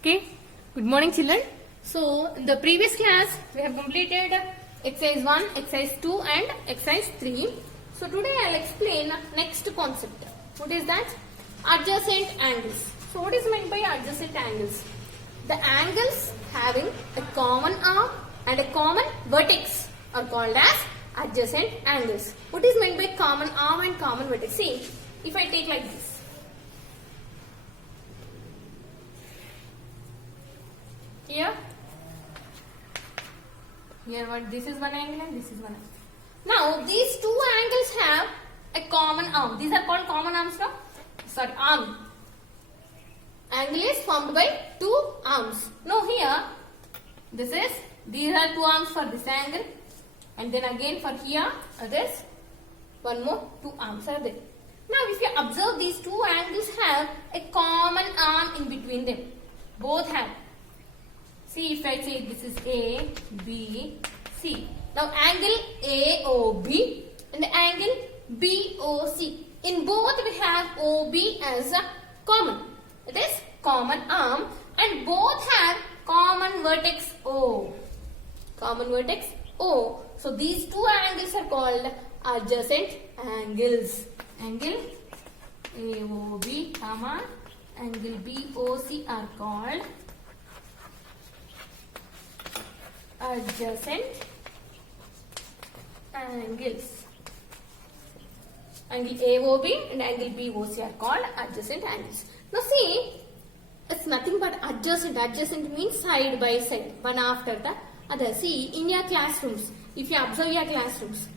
Okay, good morning children. So in the previous class we have completed exercise 1, exercise 2 and exercise 3. So today I will explain next concept. What is that? Adjacent angles. So what is meant by adjacent angles? The angles having a common arm and a common vertex are called as adjacent angles. What is meant by common arm and common vertex? See, if I take like this. Here what this is one angle and this is one angle. Now these two angles have a common arm. These are called common arms, no? Sorry, arm. Angle is formed by two arms. Now here, these are two arms for this angle, and then again for here, others, one more, two arms are there. Now if you observe, these two angles have a common arm in between them. Both have. See, if I say this is A, B, C. Now angle AOB and angle BOC. In both we have OB as a common. It is common arm, and both have common vertex O. Common vertex O. So these two angles are called adjacent angles. Angle AOB, angle BOC are called adjacent angles. Angle AOB and angle BOC are called adjacent angles. Now see, it's nothing but adjacent. Adjacent means side by side, one after the other. See, in your classrooms, if you observe your classrooms,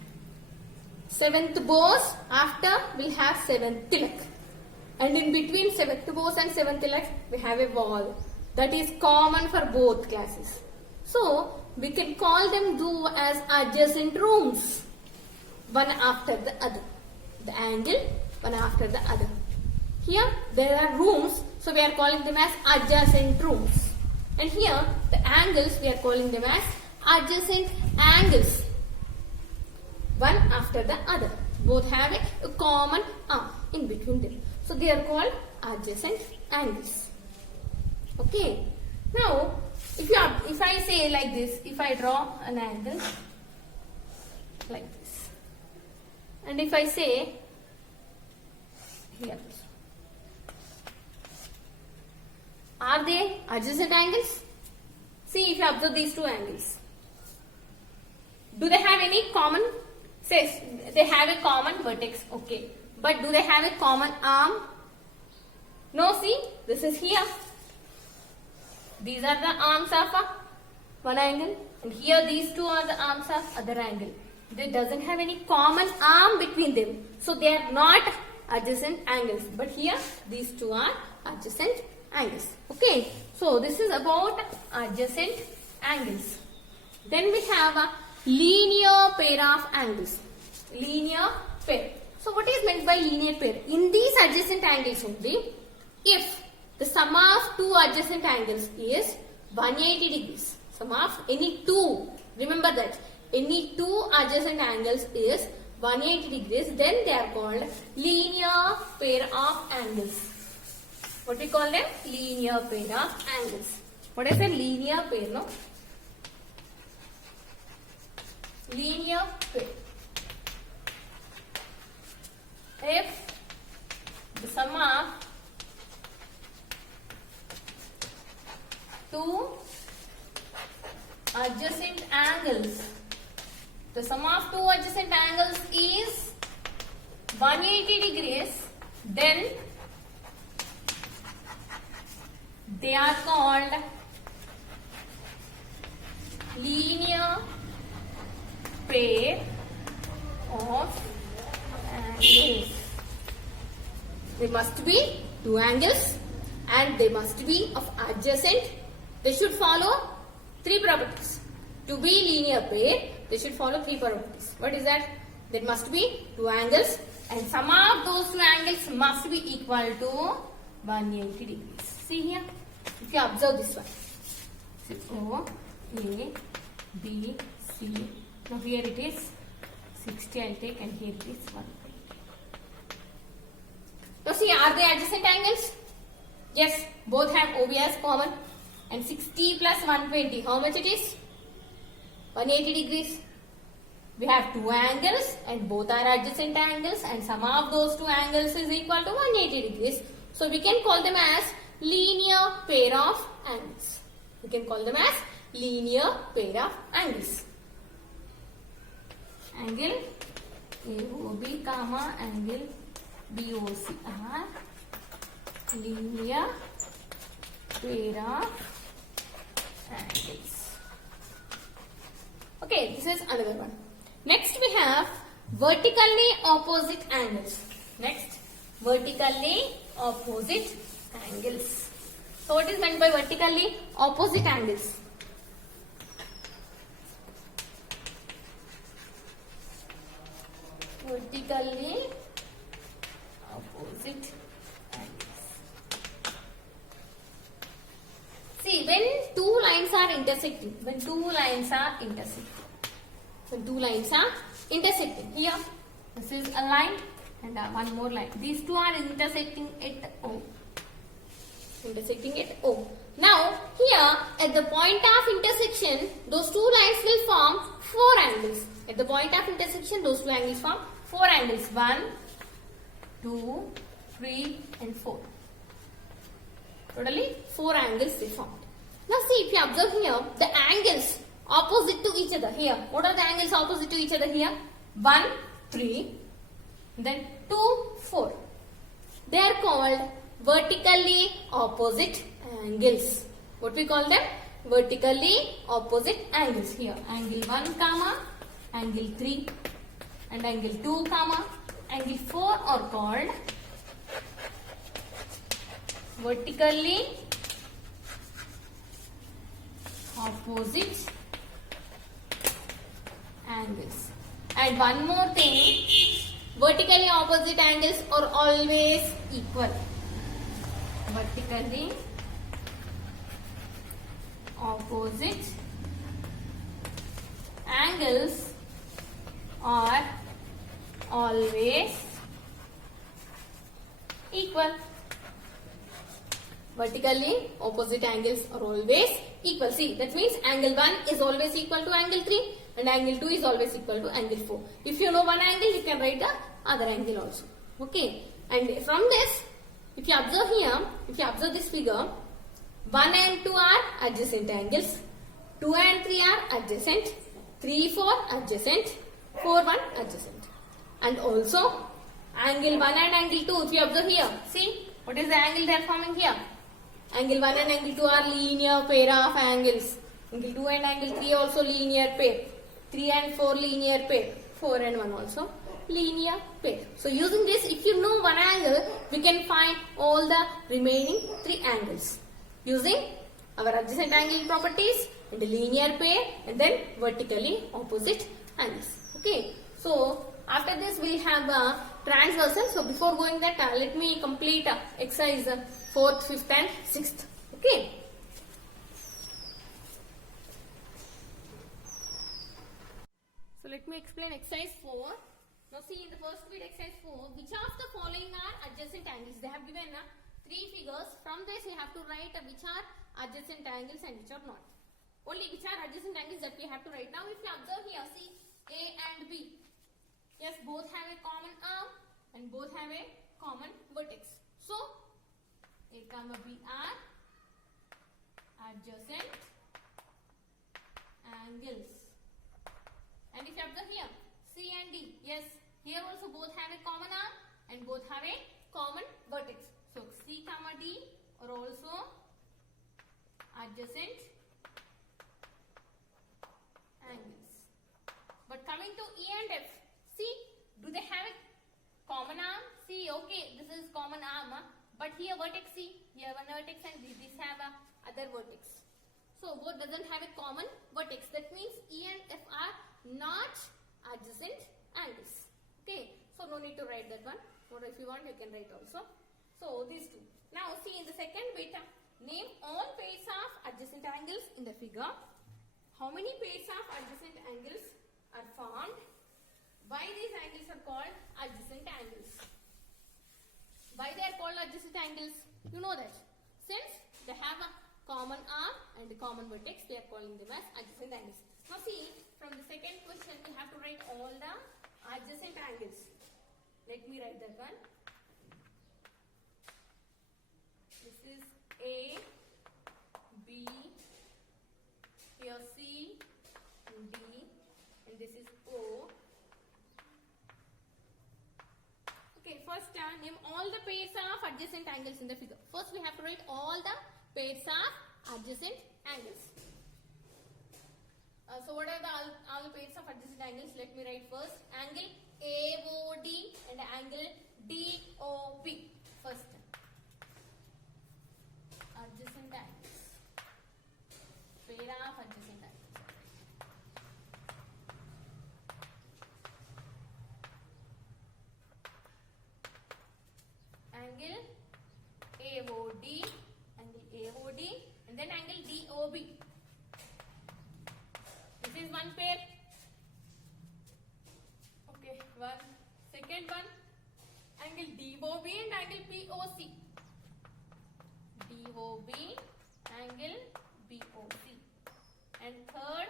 7th boss after will have 7th tilak. And in between 7th boss and 7th tilak, we have a wall. That is common for both classes. So, we can call them two as adjacent rooms, one after the other. The angle, one after the other. Here, there are rooms, so we are calling them as adjacent rooms. And here, the angles, we are calling them as adjacent angles, one after the other. Both have a common arm in between them. So, they are called adjacent angles. Okay. Now, if I say like this, if I draw an angle like this, and if I say here, are they adjacent angles? See, if you observe these two angles, do they have any common? Says they have a common vertex, okay, but do they have a common arm? No, see, this is here. These are the arms of one angle, and here these two are the arms of other angle. They doesn't have any common arm between them, so they are not adjacent angles. But here these two are adjacent angles. Okay, so this is about adjacent angles. Then we have a linear pair of angles. Linear pair. So what is meant by linear pair? In these adjacent angles only, if the sum of two adjacent angles is 180 degrees. Sum of any two. Remember that. Any two adjacent angles is 180 degrees. Then they are called linear pair of angles. What we call them? Linear pair of angles. What is a linear pair? No? Linear pair. If the sum of two adjacent angles, the sum of two adjacent angles is 180 degrees, then they are called linear pair of angles. There must be two angles and they must be of adjacent. They should follow three properties. To be linear pair, they should follow three properties. What is that? There must be two angles, and sum of those two angles must be equal to 180 degrees. See here, if you observe this one. See, O, A, B, C. Now here it is 60 I will take, and here it is 180. Now see, are they adjacent angles? Yes, both have OB as common. And 60 plus 120, how much it is? 180 degrees. We have two angles and both are adjacent angles, and sum of those two angles is equal to 180 degrees. So we can call them as linear pair of angles. We can call them as linear pair of angles. Angle AOB comma angle BOC are linear pair of angles. Okay, this is another one. Next we have vertically opposite angles. Next, vertically opposite angles. So what is meant by vertically opposite angles? Vertically opposite angles. See, when two lines are intersecting, here, this is a line and one more line. These two are intersecting at O. Now, here at the point of intersection, those two lines will form four angles. At the point of intersection, those two angles form four angles. 1, 2, 3 and 4. Totally 4 angles they formed. Now see, if you observe here, the angles opposite to each other here. What are the angles opposite to each other here? 1, 3, then 2, 4. They are called vertically opposite angles. What we call them? Vertically opposite angles. Here, angle 1 comma, angle 3 and angle 2 comma, angle 4 are called vertically opposite angles. And one more thing, vertically opposite angles are always equal. Vertically opposite angles are always equal. Vertically opposite angles are always equal. See, that means angle 1 is always equal to angle 3 and angle 2 is always equal to angle 4. If you know one angle, you can write the other angle also. Okay. And from this, if you observe here, if you observe this figure, 1 and 2 are adjacent angles, 2 and 3 are adjacent, 3, 4 adjacent, 4, 1 adjacent. And also, angle 1 and angle 2, if you observe here, see, what is the angle they are forming here? Angle 1 and angle 2 are linear pair of angles. Angle 2 and angle 3 also linear pair. 3 and 4 linear pair. 4 and 1 also linear pair. So using this, if you know one angle, we can find all the remaining 3 angles. Using our adjacent angle properties and the linear pair and then vertically opposite angles. Okay. So after this we will have a transversal. So before going that, let me complete exercise 4th, 5th and 6th. Okay. So let me explain exercise 4. Now see, in the first bit exercise 4, which of the following are adjacent angles? They have given 3 figures. From this you have to write which are adjacent angles and which are not. Only which are adjacent angles that we have to write. Now if you observe here, see A and B. Yes, both have a common arm and both have a common vertex. So A comma B are adjacent angles. And if you observe here, C and D, yes, here also both have a common arm and both have a common vertex. So C comma D are also adjacent angles. But coming to E and F, see, do they have a common arm? See, okay, this is common arm, but here vertex C, here one vertex and this have a other vertex. So both doesn't have a common vertex. That means E and F are not adjacent angles. Okay, so no need to write that one. Or if you want, you can write also. So these two. Now see, in the second bit, name all pairs of adjacent angles in the figure. How many pairs of adjacent angles are formed? Why these angles are called adjacent angles? Why they are called adjacent angles? You know that. Since they have a common arm and common vertex. We are calling them as adjacent angles. Now see, from the second question we have to write all the adjacent angles. Let me write that one. This is A, B, here C, D, and this is O. Okay, first name all the pairs of adjacent angles in the figure. First we have to write all the pairs of adjacent angles. So what are all the pairs of adjacent angles? Let me write first. Angle AOD and angle DOB. First. Adjacent angles. Pair of adjacent angles. Angle AOD, and then angle DOB. This is one pair. Okay, one. Second one, angle DOB and angle POC. DOB, angle BOC. And third,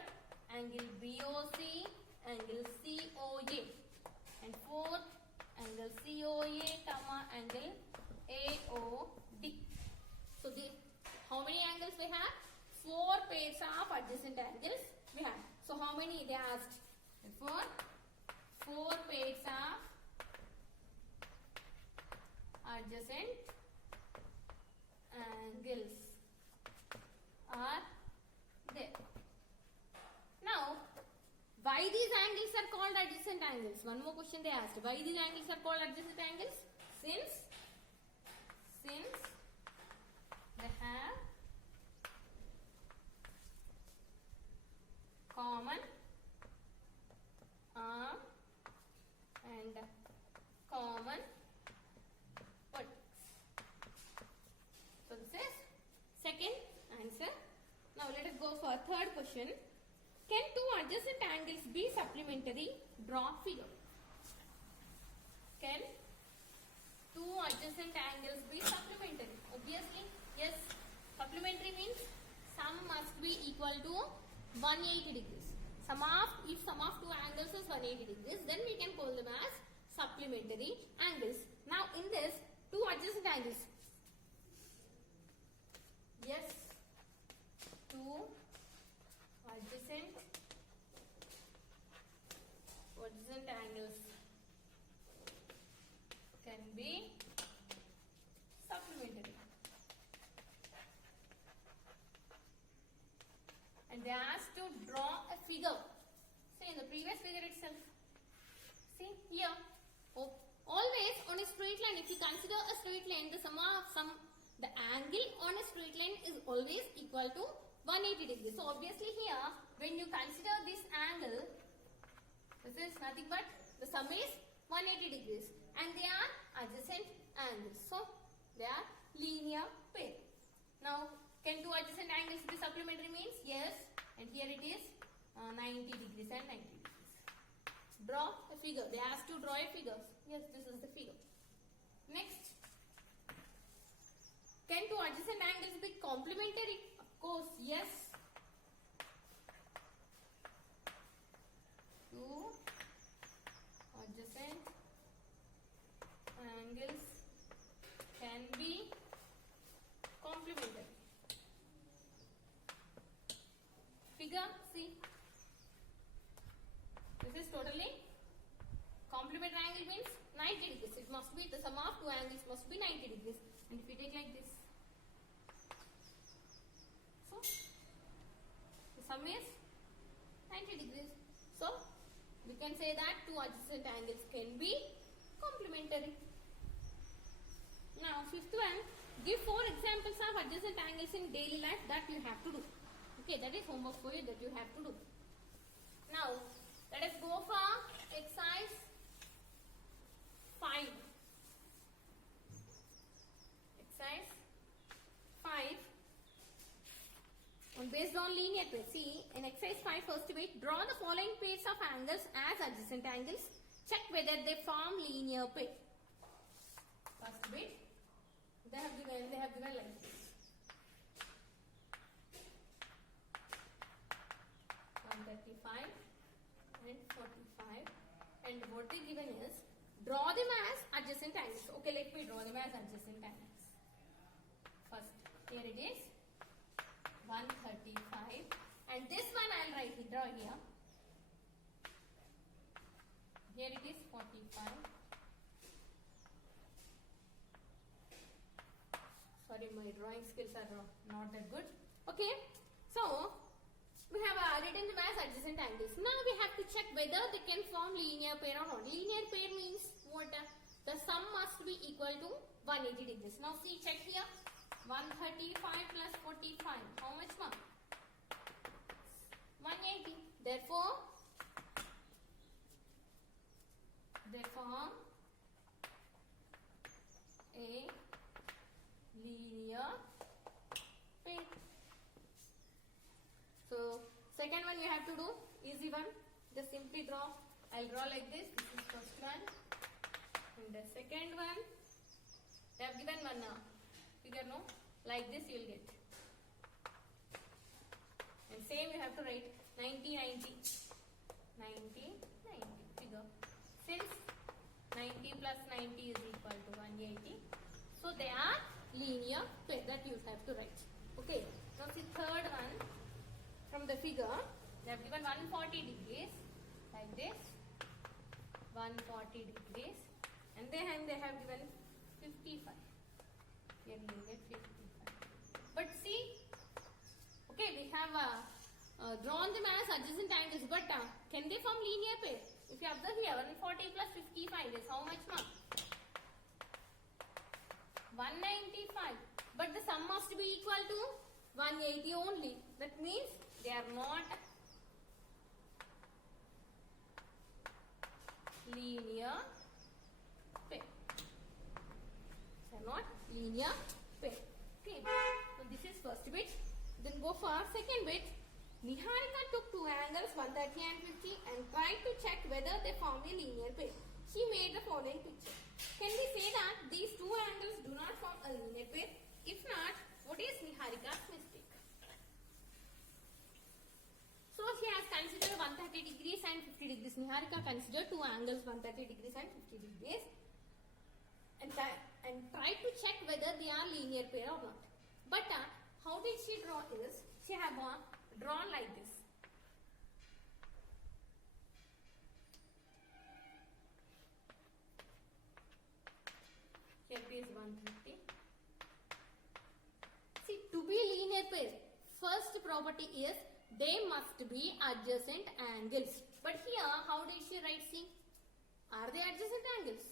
angle BOC, angle COA. And fourth, angle COA, comma, angle AOD. So how many angles we have? 4 pairs of adjacent angles we have. So how many they asked? Therefore, 4 pairs of adjacent angles are there. Now, why these angles are called adjacent angles? One more question they asked. Why these angles are called adjacent angles? Since they have common arm and common vertex. So this is second answer. Now let us go for third question. Can two adjacent angles be supplementary? Draw figure. Can two adjacent angles be supplementary? Obviously, yes. Supplementary means sum must be equal to 180 degrees. If sum of two angles is 180 degrees, then we can call them as supplementary angles. Now in this, two adjacent angles. Yes, two adjacent angles can be supplementary. And they asked to draw a figure. See in the previous figure itself. See here. Oh, always on a straight line, if you consider a straight line, the angle on a straight line is always equal to 180 degrees. So obviously here, when you consider this angle, this is nothing but the sum is 180 degrees, and they are adjacent angles. So they are linear pair. Now, can two adjacent angles be supplementary means? Yes. And here it is 90 degrees and 90 degrees. Draw a figure. They asked to draw a figure. Yes, this is the figure. Next. Can two adjacent angles be complementary? Of course, yes. Two adjacent angles can be complementary. Figure, see. This is totally complementary angle means 90 degrees. It must be, the sum of two angles must be 90 degrees. And if we take like this, so the sum is 90 degrees. So we can say that two adjacent angles can be complementary. Now fifth one, give 4 examples of adjacent angles in daily life that you have to do. Okay, that is homework for you that you have to do. Now let us go for exercise 5. Exercise 5. Based on linear pairs. See, in exercise 5 first bit, draw the following pairs of angles as adjacent angles. Check whether they form linear pair. First bit, they have given like this. 45 and 45. And what they given is, draw them as adjacent angles. Okay, let me draw them as adjacent angles. First, here it is 135, and this one I will draw here. Here it is 45. Sorry, my drawing skills are not that good. Okay, so we have written them as adjacent angles. Now we have to check whether they can form linear pair or not. Linear pair means what? The sum must be equal to 180 degrees. Now see, check here. 135 plus 45. How much more? 180. Therefore, a linear pair. So, second one you have to do, easy one. Just simply draw. I'll draw like this. This is first one. And the second one, they have given one figure, no? Like this you will get. And same you have to write 90, 90. 90, 90 figure. Since 90 plus 90 is equal to 180. So they are linear pair, that you have to write. Okay. Now see third one. From the figure, they have given 140 degrees like this, 140 degrees, and then they have given 55. Here you get 55. But see, okay, we have drawn them as adjacent angles, but can they form linear pair? If you observe here, 140 plus 55 is how much more? 195. But the sum must be equal to 180 only. That means they are not linear pair. They are not linear pair. Okay. So this is first bit. Then go for second bit. Niharika took two angles 130 and 50 and tried to check whether they form a linear pair. She made the following picture. Can we say that these two angles do not form a linear pair? If not, what is Niharika's mistake? So she has considered 130 degrees and 50 degrees. Niharika considered two angles 130 degrees and 50 degrees and tried to check whether they are linear pair or not. But how did she draw is, she have drawn like this. Here is 130. See, to be linear pair, first property is they must be adjacent angles. But here, how did she write? See, are they adjacent angles?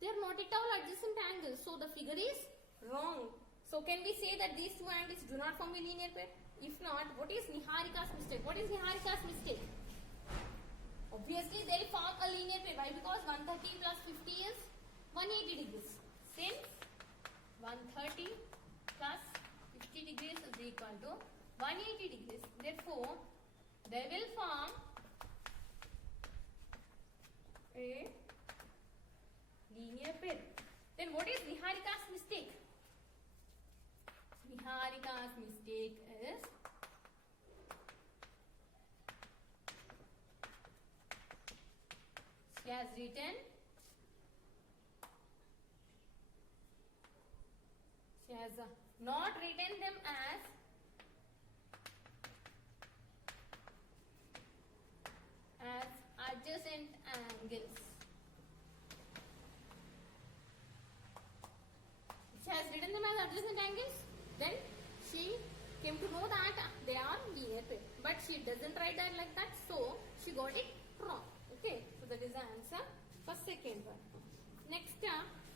They are not at all adjacent angles. So the figure is wrong. So can we say that these two angles do not form a linear pair? If not, what is Niharika's mistake? What is Niharika's mistake? Obviously, they will form a linear pair. Why? Because 130 plus 50 is 180 degrees. Since 130 plus 50 degrees is equal to 180 degrees. Therefore, they will form a linear pair. Then what is Niharika's mistake? Niharika's mistake is she has written she has not written them as adjacent angles. She has written them as adjacent angles. Then she came to know that they are linear pair. But she doesn't write that like that. So she got it wrong. Okay. So that is the answer for second one. Next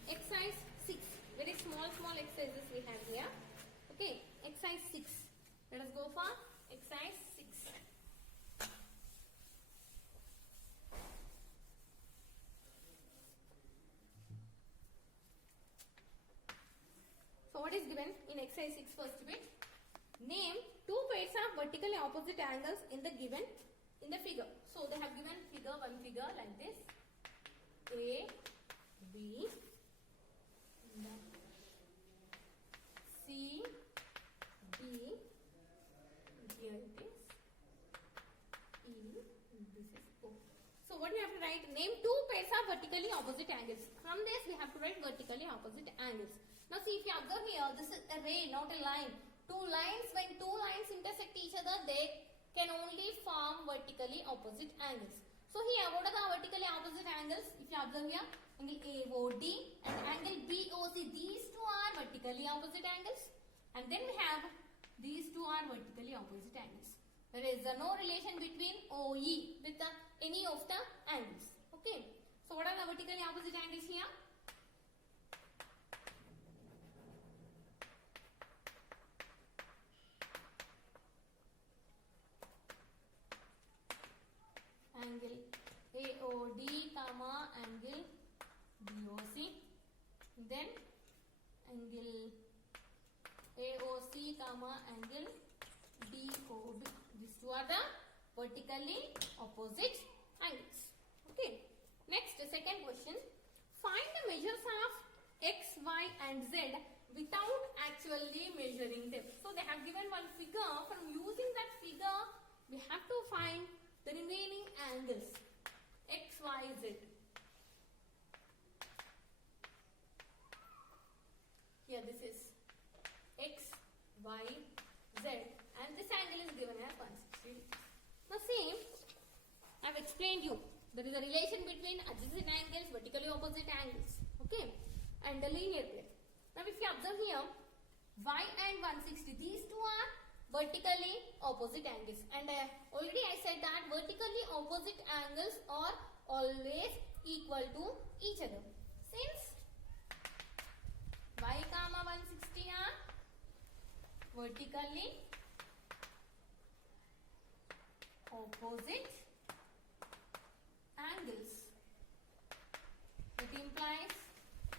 exercise 6. Very small exercises we have here. Okay. Exercise 6. Let us go for exercise 6. So what is given in exercise 6 first bit? Name two pairs of vertically opposite angles in the figure. So they have given one figure like this. A, B, C, D, here it is, So what we have to write? Name two pairs of vertically opposite angles. From this we have to write vertically opposite angles. Now see, if you observe here, this is a ray, not a line. Two lines, when two lines intersect each other, they can only form vertically opposite angles. So here, what are the vertically opposite angles? If you observe here, angle AOD and angle BOC. These two are vertically opposite angles. And then we have these two are vertically opposite angles. There is no relation between OE with any of the angles. Okay. So what are the vertically opposite angles here? Angle AOD comma angle BOC. Then angle AOC comma angle DOB. These two are the vertically opposite angles. Okay. Next, second question. Find the measures of X, Y and Z without actually measuring them. So they have given one figure. From using that figure, we have to find the remaining angles X, Y, Z. Here this is X, Y, Z, and this angle is given as 160. Now see, I have explained you. There is a relation between adjacent angles, vertically opposite angles, okay, and the linear plane. Now if you observe here, Y and 160, these two are vertically opposite angles, and already I said that vertically opposite angles are always equal to each other. Since Y comma 160 are vertically opposite angles, it implies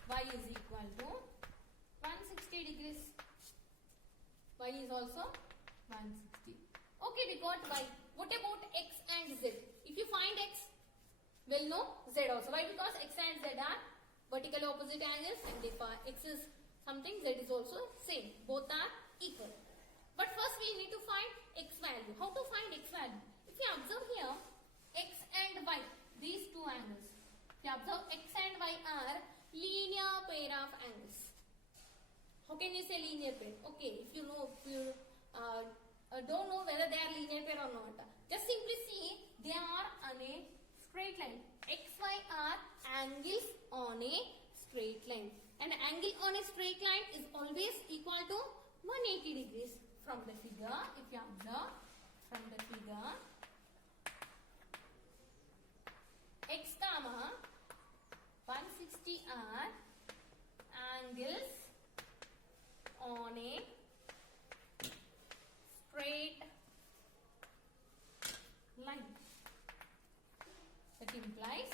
Y is equal to 160 degrees. Y is also 160. Okay, we got Y. What about X and Z? If you find X, we'll know Z also. Why? Because X and Z are vertically opposite angles, and if X is something, Z is also same. Both are equal. But first we need to find X value. How to find X value? If you observe here, X and Y, these two angles. If you observe, X and Y are linear pair of angles. How can you say linear pair? Okay, if you know, if you don't know whether they are linear pair or not, just simply see they are on a straight line. X, Y are angles on a straight line. And angle on a straight line is always equal to 180 degrees. From the figure, if you observe, from the figure, X comma 160 are angles on a straight line. That implies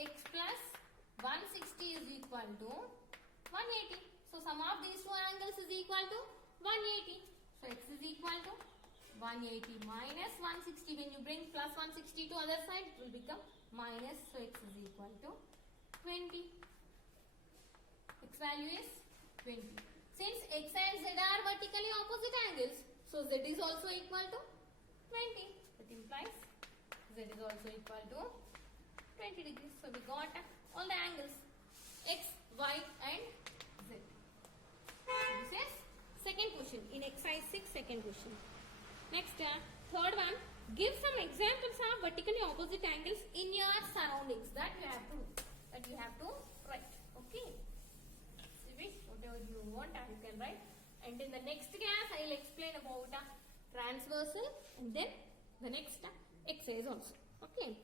X plus 160 is equal to 180. So sum of these two angles is equal to 180. So X is equal to 180 minus 160. When you bring plus 160 to other side, it will become minus. So X is equal to 20. X value is 20. Since X and Z are vertically opposite angles, so Z is also equal to 20. That implies Z is also equal to 20 degrees. So we got all the angles X, Y and Z. So this is second question in exercise 6, second question. Next, third one. Give some examples of vertically opposite angles in your surroundings. That you have to write. Okay. See, whatever you want, you can write. And in the next class, I will explain about transversal and then the next exercise also. Okay.